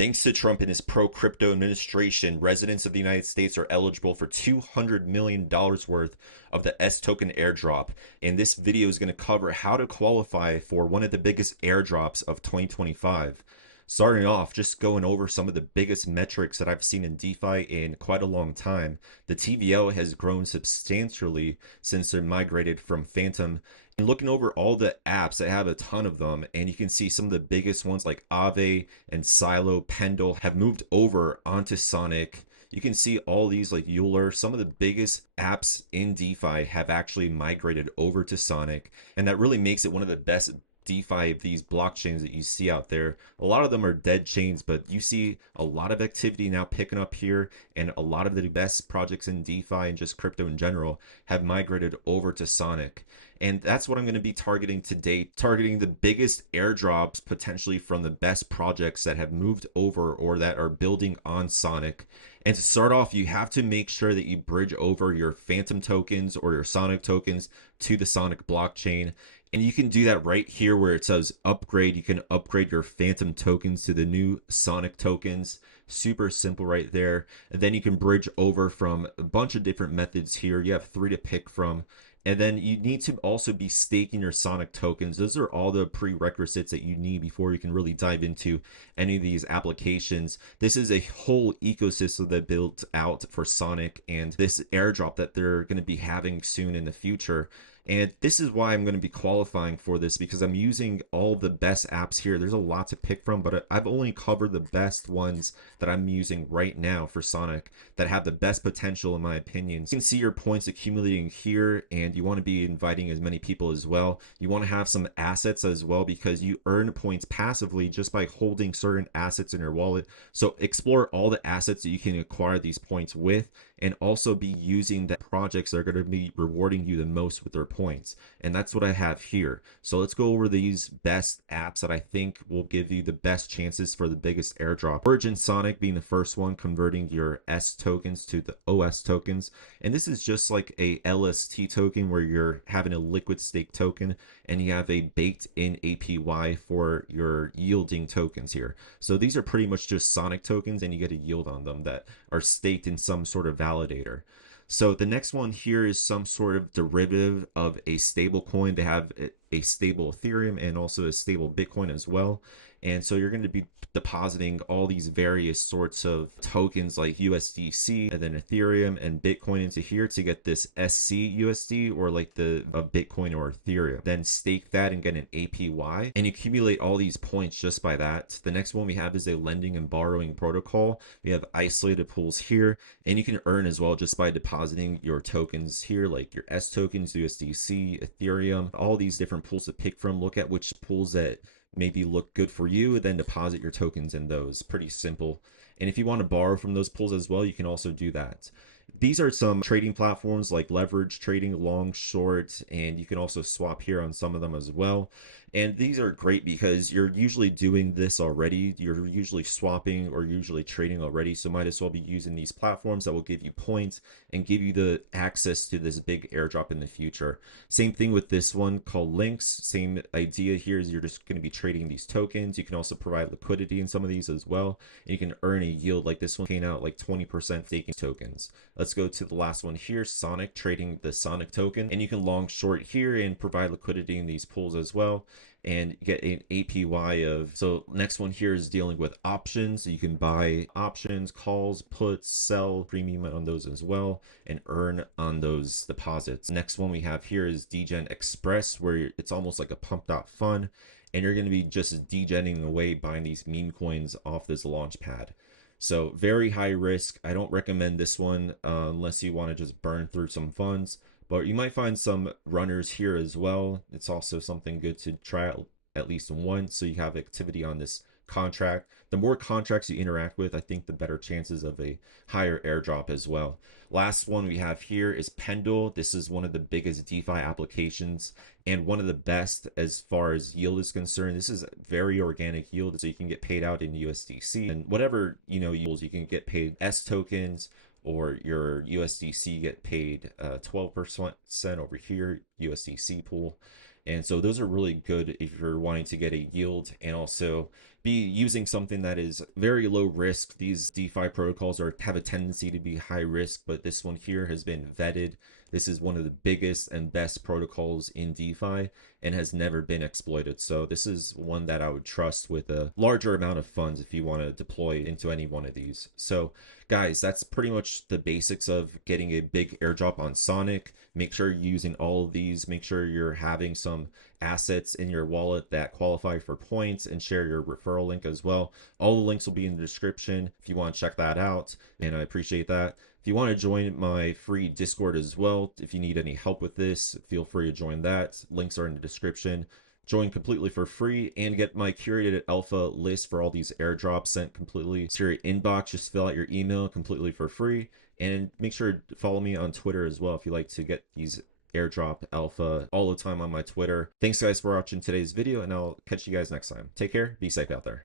Thanks to Trump and his pro-crypto administration, residents of the United States are eligible for $200 million worth of the S token airdrop. And this video is going to cover how to qualify for one of the biggest airdrops of 2025. Starting off, just going over some of the biggest metrics that I've seen in DeFi in quite a long time. The TVL has grown substantially since they migrated from Phantom. And looking over all the apps, I have a ton of them, and you can see some of the biggest ones like Aave and Silo, Pendle have moved over onto Sonic. You can see all these like Euler, some of the biggest apps in DeFi have actually migrated over to Sonic, and that really makes it one of the best DeFi of these blockchains that you see out there. A lot of them are dead chains, but you see a lot of activity now picking up here, and a lot of the best projects in DeFi and just crypto in general have migrated over to Sonic. And that's what I'm going to be targeting today, targeting the biggest airdrops potentially from the best projects that have moved over or that are building on Sonic. And to start off, you have to make sure that you bridge over your Phantom tokens or your Sonic tokens to the Sonic blockchain. And you can do that right here where it says upgrade. You can upgrade your Phantom tokens to the new Sonic tokens. Super simple right there. And then you can bridge over from a bunch of different methods here. You have 3 to pick from. And then you need to also be staking your Sonic tokens. Those are all the prerequisites that you need before you can really dive into any of these applications. This is a whole ecosystem that built out for Sonic and this airdrop that they're going to be having soon in the future. And this is why I'm going to be qualifying for this, because I'm using all the best apps here. There's a lot to pick from, but I've only covered the best ones that I'm using right now for Sonic that have the best potential in my opinion. You can see your points accumulating here, and you want to be inviting as many people as well. You want to have some assets as well, because you earn points passively just by holding certain assets in your wallet. So explore all the assets that you can acquire these points with, and also be using the projects that are going to be rewarding you the most with their points. And that's what I have here. So let's go over these best apps that I think will give you the best chances for the biggest airdrop. Origin Sonic being the first one, converting your S tokens to the OS tokens. And this is just like a LST token where you're having a liquid stake token and you have a baked in APY for your yielding tokens here. So these are pretty much just Sonic tokens, and you get a yield on them that are staked in some sort of validator. So the next one here is some sort of derivative of a stable coin. They have a stable Ethereum and also a stable Bitcoin as well. And so you're going to be depositing all these various sorts of tokens like USDC and then Ethereum and Bitcoin into here to get this SC or like the Bitcoin or Ethereum. Then stake that and get an APY and accumulate all these points just by that. The next one we have is a lending and borrowing protocol. We have isolated pools here, and you can earn as well just by depositing your tokens here, like your S tokens, USDC, Ethereum, all these different pools to pick from. Look at which pools that maybe look good for you, then deposit your tokens in those. Pretty simple. And if you want to borrow from those pools as well, you can also do that. These are some trading platforms like leverage trading, long, short, and you can also swap here on some of them as well. And these are great because you're usually doing this already. You're usually swapping or usually trading already. So might as well be using these platforms that will give you points and give you the access to this big airdrop in the future. Same thing with this one called Links. Same idea here is you're just going to be trading these tokens. You can also provide liquidity in some of these as well. And you can earn a yield like this one came out like 20% staking tokens. Let's go to the last one here, Sonic, trading the Sonic token. And you can long short here and provide liquidity in these pools as well and get an APY of. So next one here is dealing with options. You can buy options, calls, puts, sell premium on those as well, and earn on those deposits. Next one we have here is Degen Express, where it's almost like a pump.fun, and you're going to be just degenning away buying these meme coins off this launch pad. So very high risk. I don't recommend this one unless you want to just burn through some funds. But you might find some runners here as well. It's also something good to try at least once so you have activity on this contract. The more contracts you interact with, I think the better chances of a higher airdrop as well. Last one we have here is Pendle. This is one of the biggest DeFi applications and one of the best as far as yield is concerned. This is very organic yield, so you can get paid out in USDC and whatever yields you can get paid S tokens, or your USDC get paid 12% over here, USDC pool. And so those are really good if you're wanting to get a yield and also be using something that is very low risk. These DeFi protocols have a tendency to be high risk, but this one here has been vetted. This is one of the biggest and best protocols in DeFi and has never been exploited. So this is one that I would trust with a larger amount of funds if you want to deploy into any one of these. So guys, that's pretty much the basics of getting a big airdrop on Sonic. Make sure you're using all of these. Make sure you're having some assets in your wallet that qualify for points, and share your referral link as well. All the links will be in the description if you want to check that out, and I appreciate that. If you want to join my free Discord as well, if you need any help with this, feel free to join that. Links are in the description. Join completely for free and get my curated alpha list for all these airdrops sent completely to your inbox. Just fill out your email completely for free. And make sure to follow me on Twitter as well if you like to get these airdrop alpha all the time on my Twitter. Thanks guys for watching today's video, and I'll catch you guys next time. Take care. Be safe out there.